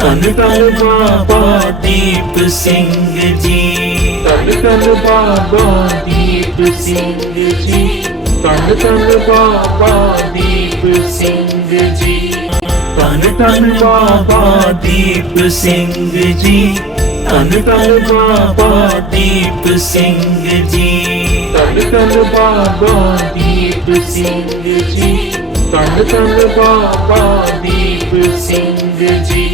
ਧੰਨ ਧੰਨ ਬਾਬਾ ਦੀਪ ਸਿੰਘ ਜੀ। ਧੰਨ ਧੰਨ ਬਾਬਾ ਦੀਪ ਸਿੰਘ ਜੀ। ਧੰਨ ਧੰਨ ਬਾਬਾ ਦੀਪ ਸਿੰਘ ਜੀ। ਧੰਨ ਧੰਨ ਬਾਬਾ ਦੀਪ ਸਿੰਘ ਜੀ। ਧੰਨ ਧੰਨ ਬਾਬਾ ਦੀਪ ਸਿੰਘ ਜੀ। ਧੰਨ ਧੰਨ ਬਾਬਾ ਦੀਪ ਸਿੰਘ ਜੀ। ਧੰਨ ਧੰਨ ਬਾਬਾ ਦੀਪ ਸਿੰਘ ਜੀ।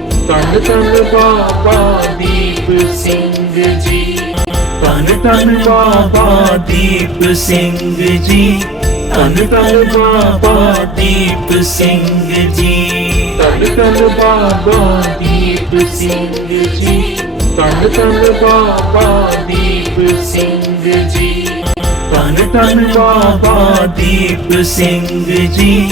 ਧੰਨ ਧੰਨ ਬਾਬਾ ਦੀਪ ਸਿੰਘ ਜੀ। ਧੰਨ ਤਨ ਬਾਬਾ ਦੀਪ ਸਿੰਘ ਜੀ। ਧੰਨ ਤਨ ਬਾਬਾ ਦੀਪ ਸਿੰਘ ਜੀ। ਧੰਨ ਤਨ ਬਾਬਾ ਦੀਪ ਸਿੰਘ ਜੀ। ਧੰਨ ਧੰਨ ਬਾਬਾ ਦੀਪ ਸਿੰਘ ਜੀ। ਧੰਨ ਧੰਨ ਬਾਬਾ ਦੀਪ ਸਿੰਘ ਜੀ।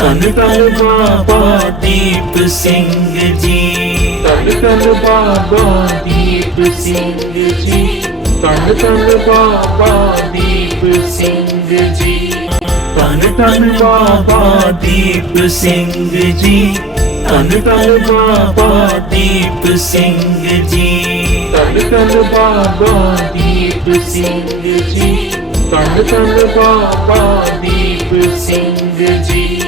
ਧੰਨ ਧੰਨ ਬਾਬਾ ਦੀਪ ਸਿੰਘ ਜੀ ਧੰਨ ਧੰਨ ਬਾਬਾ ਦੀਪ ਸਿੰਘ ਜੀ ਧੰਨ ਧੰਨ ਬਾਬਾ ਦੀਪ ਸਿੰਘ ਜੀ ਧੰਨ ਧੰਨ ਬਾਬਾ ਦੀਪ ਸਿੰਘ ਜੀ ਧੰਨ ਧੰਨ ਬਾਬਾ ਦੀਪ ਸਿੰਘ ਜੀ ਧੰਨ ਧੰਨ ਬਾਬਾ ਦੀਪ ਸਿੰਘ ਜੀ ਧੰਨ ਧੰਨ ਬਾਬਾ ਦੀਪ ਸਿੰਘ ਜੀ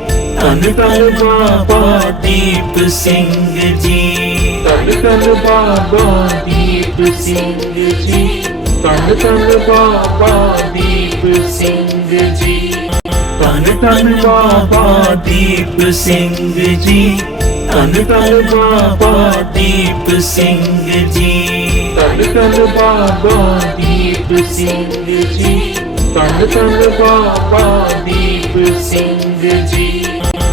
ਧੰਨ ਧੰਨ ਬਾਬਾ ਦੀਪ ਸਿੰਘ ਜੀ ਧੰਨ ਧੰਨ ਬਾਬਾ ਦੀਪ ਸਿੰਘ ਜੀ ਧੰਨ ਧੰਨ ਬਾਬਾ ਦੀਪ ਸਿੰਘ ਜੀ ਧੰਨ ਧੰਨ ਬਾਬਾ ਦੀਪ ਸਿੰਘ ਜੀ ਧੰਨ ਧੰਨ ਬਾਬਾ ਦੀਪ ਸਿੰਘ ਜੀ ਧੰਨ ਧੰਨ ਬਾਬਾ ਦੀਪ ਸਿੰਘ ਜੀ ਧੰਨ ਧੰਨ ਬਾਬਾ ਦੀਪ ਸਿੰਘ ਜੀ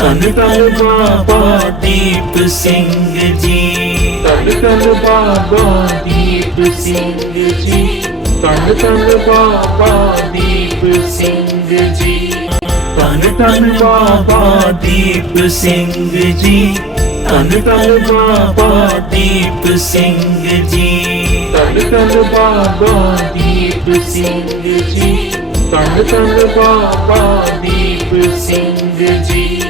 ਧੰਨ ਧੰਨ ਬਾਬਾ ਦੀਪ ਸਿੰਘ ਜੀ ਧੰਨ ਧੰਨ ਬਾਬਾ ਦੀਪ ਸਿੰਘ ਜੀ ਧੰਨ ਧੰਨ ਬਾਬਾ ਦੀਪ ਸਿੰਘ ਜੀ ਧੰਨ ਧੰਨ ਬਾਬਾ ਦੀਪ ਸਿੰਘ ਜੀ ਧੰਨ ਧੰਨ ਬਾਬਾ ਦੀਪ ਸਿੰਘ ਜੀ ਧੰਨ ਧੰਨ ਬਾਬਾ ਦੀਪ ਸਿੰਘ ਜੀ ਧੰਨ ਧੰਨ ਬਾਬਾ ਦੀਪ ਸਿੰਘ ਜੀ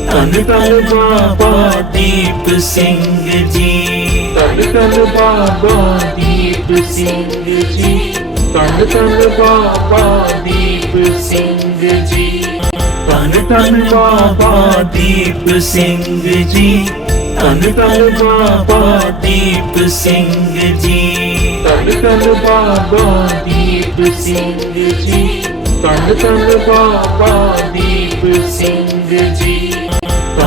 तन तन बाबा दीप सिंह जी तन तन बाबा दीप सिंह जी तन तन बाबा दीप सिंह जी तन तन बाबा दीप सिंह जी तन तन बाबा दीप सिंह जी तन तन बाबा दीप सिंह जी तन तन बाबा दीप सिंह जी